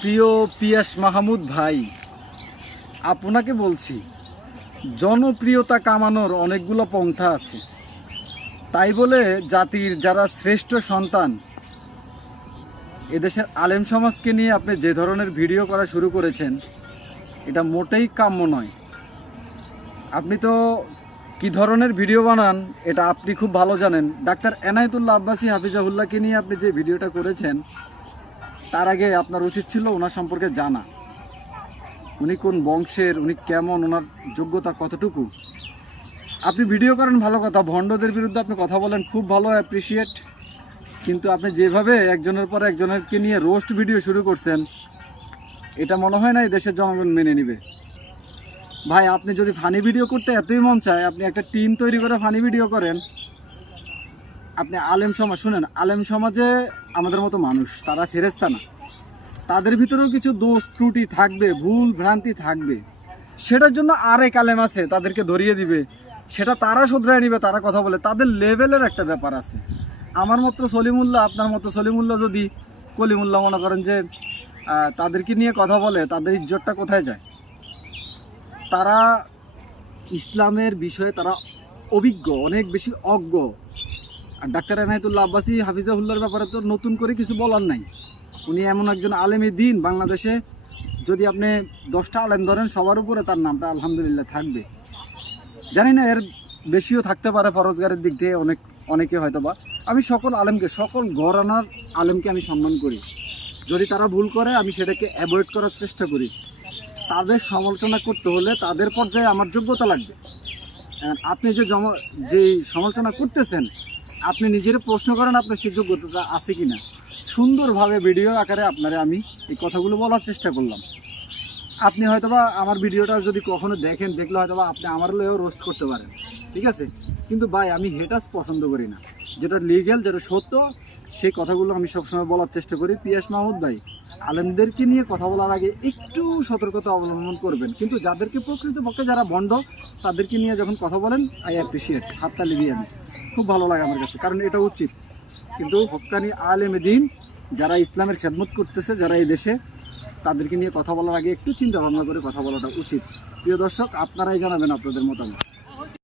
প্রিয় পিয়াস মাহমুদ ভাই, আপনাকে বলছি, জনপ্রিয়তা কামানোর অনেকগুলো পন্থা আছে। তাই বলে জাতির যারা শ্রেষ্ঠ সন্তান, এদেশের আলেম সমাজকে নিয়ে আপনি যে ধরনের ভিডিও করা শুরু করেছেন, এটা মোটেই কাম্য নয়। আপনি তো কি ধরনের ভিডিও বানান এটা আপনি খুব ভালো জানেন। ডাক্তার এনায়েতুল্লাহ আব্বাসী হাফিজাহুল্লাহকে নিয়ে আপনি যে ভিডিওটা করেছেন, তার আগে আপনার উচিত ছিল ওনার সম্পর্কে জানা। উনি কোন বংশের, উনি কেমন, ওনার যোগ্যতা কতটুকু। আপনি ভিডিও করেন ভালো কথা, ভণ্ডদের বিরুদ্ধে আপনি কথা বলেন, খুব ভালো, অ্যাপ্রিসিয়েট। কিন্তু আপনি যেভাবে একজনের পর একজনেরকে নিয়ে রোস্ট ভিডিও শুরু করছেন, এটা মনে হয় না এই দেশের জনগণ মেনে নিবে। ভাই, আপনি যদি ফানি ভিডিও করতে এতই মন চায়, আপনি একটা টিম তৈরি করে ফানি ভিডিও করেন। আপনি আলেম সমাজ শুনেন, আলেম সমাজে আমাদের মতো মানুষ, তারা ফেরেশতা না। তাদের ভিতরেও কিছু দোষ ত্রুটি থাকবে, ভুল ভ্রান্তি থাকবে। সেটার জন্য আরেক আলেম আছে, তাদেরকে ধরিয়ে দিবে, সেটা তারা শুধরায় নিবে, তারা কথা বলে। তাদের লেভেলের একটা ব্যাপার আছে। আমার মতো সলিমুল্লাহ, আপনার মতো সলিমুল্লাহ যদি কলিমুল্লাহ মনে করেন যে তাদেরকে নিয়ে কথা বলে, তাদের ইজ্জতটা কোথায় যায়? তারা ইসলামের বিষয়ে তারা অভিজ্ঞ, অনেক বেশি অজ্ঞ। আর ডাক্তার এনায়েতুল্লাহ আব্বাসী হাফিজাহুল্লাহর ব্যাপারে তো নতুন করে কিছু বলার নাই। উনি এমন একজন আলেমী দিন, বাংলাদেশে যদি আপনি 10টা আলেম ধরেন, সবার উপরে তার নামটা আলহামদুলিল্লাহ থাকবে। জানি না এর বেশিও থাকতে পারে ফরজগারের দিক দিয়ে, অনেকে হয়তো বা। আমি সকল আলেমকে, সকল ঘরানার আলেমকে আমি সম্মান করি। যদি তারা ভুল করে, আমি সেটাকে অ্যাভয়েড করার চেষ্টা করি। তাদের সমালোচনা করতে হলে তাদের পর্যায়ে আমার যোগ্যতা লাগবে। আপনি যে সমালোচনা করতেছেন, আপনি নিজের প্রশ্ন করেন আপনার সেই যোগ্যতাটা আছে কি না। সুন্দরভাবে ভিডিও আকারে আপনারে আমি এই কথাগুলো বলার চেষ্টা করলাম। আপনি হয়তোবা আমার ভিডিওটা যদি কখনো দেখেন, দেখলে হয়তোবা আপনি আমার লয়েও রোস্ট করতে পারেন, ঠিক আছে। কিন্তু ভাই, আমি হেটাস পছন্দ করি না। যেটা লিগ্যাল, যেটা সত্য, সেই কথাগুলো আমি সবসময় বলার চেষ্টা করি। পিয়াস মাহমুদ ভাই, আলেমদেরকে নিয়ে কথা বলার আগে একটু সতর্কতা অবলম্বন করবেন। কিন্তু যাদেরকে প্রকৃতপক্ষে যারা ভণ্ড, তাদেরকে নিয়ে যখন কথা বলেন, আই অ্যাপ্রিসিয়েট, হাততালি দিয়ে আমি, খুব ভালো লাগে আমার কাছে, কারণ এটা উচিত। কিন্তু হক্কানি আলেমে দিন যারা ইসলামের খেদমত করতেছে, যারা এই দেশে, তাদেরকে নিয়ে কথা বলার আগে একটু চিন্তা ভাবনা করে কথা বলাটা উচিত। প্রিয় দর্শক, আপনারাই জানাবেন আপনাদের মতামত।